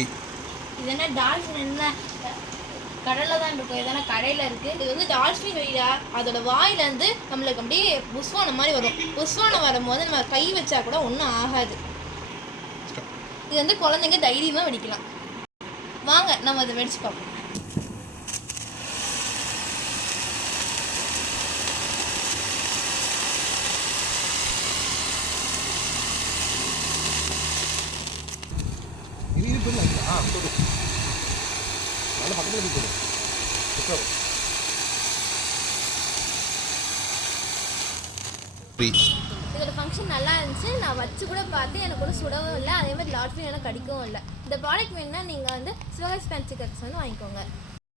இது என்ன டால்ஃபின் என்ன கடலில் தான் இருக்கும், எதனா கடையில் இருக்குது. இது வந்து டால்ஃபின் வைடா, அதோட வாயிலேருந்து நம்மளுக்கு அப்படியே புஷ்வானம் மாதிரி வரும். புஷ்வானம் வரும்போது நம்ம கை வச்சா கூட ஒன்றும் ஆகாது. இது வந்து குழந்தைங்க தைரியமாக வெடிக்கலாம். வாங்க நம்ம அதை வெடிச்சு பார்ப்போம். இதோட ஃபங்க்ஷன் நல்லா இருந்துச்சு. நான் வச்சு கூட பார்த்து எனக்கு கூட சுடவும் இல்லை, அதே மாதிரி டால்ஃபின் எனக்கு கடிக்கவும் இல்லை. இந்த ப்ராடக்ட் வேணுன்னா நீங்கள் வந்து சிவகாசி ஃபேன்சி கட்ஸ் வந்து வாங்கிக்கோங்க.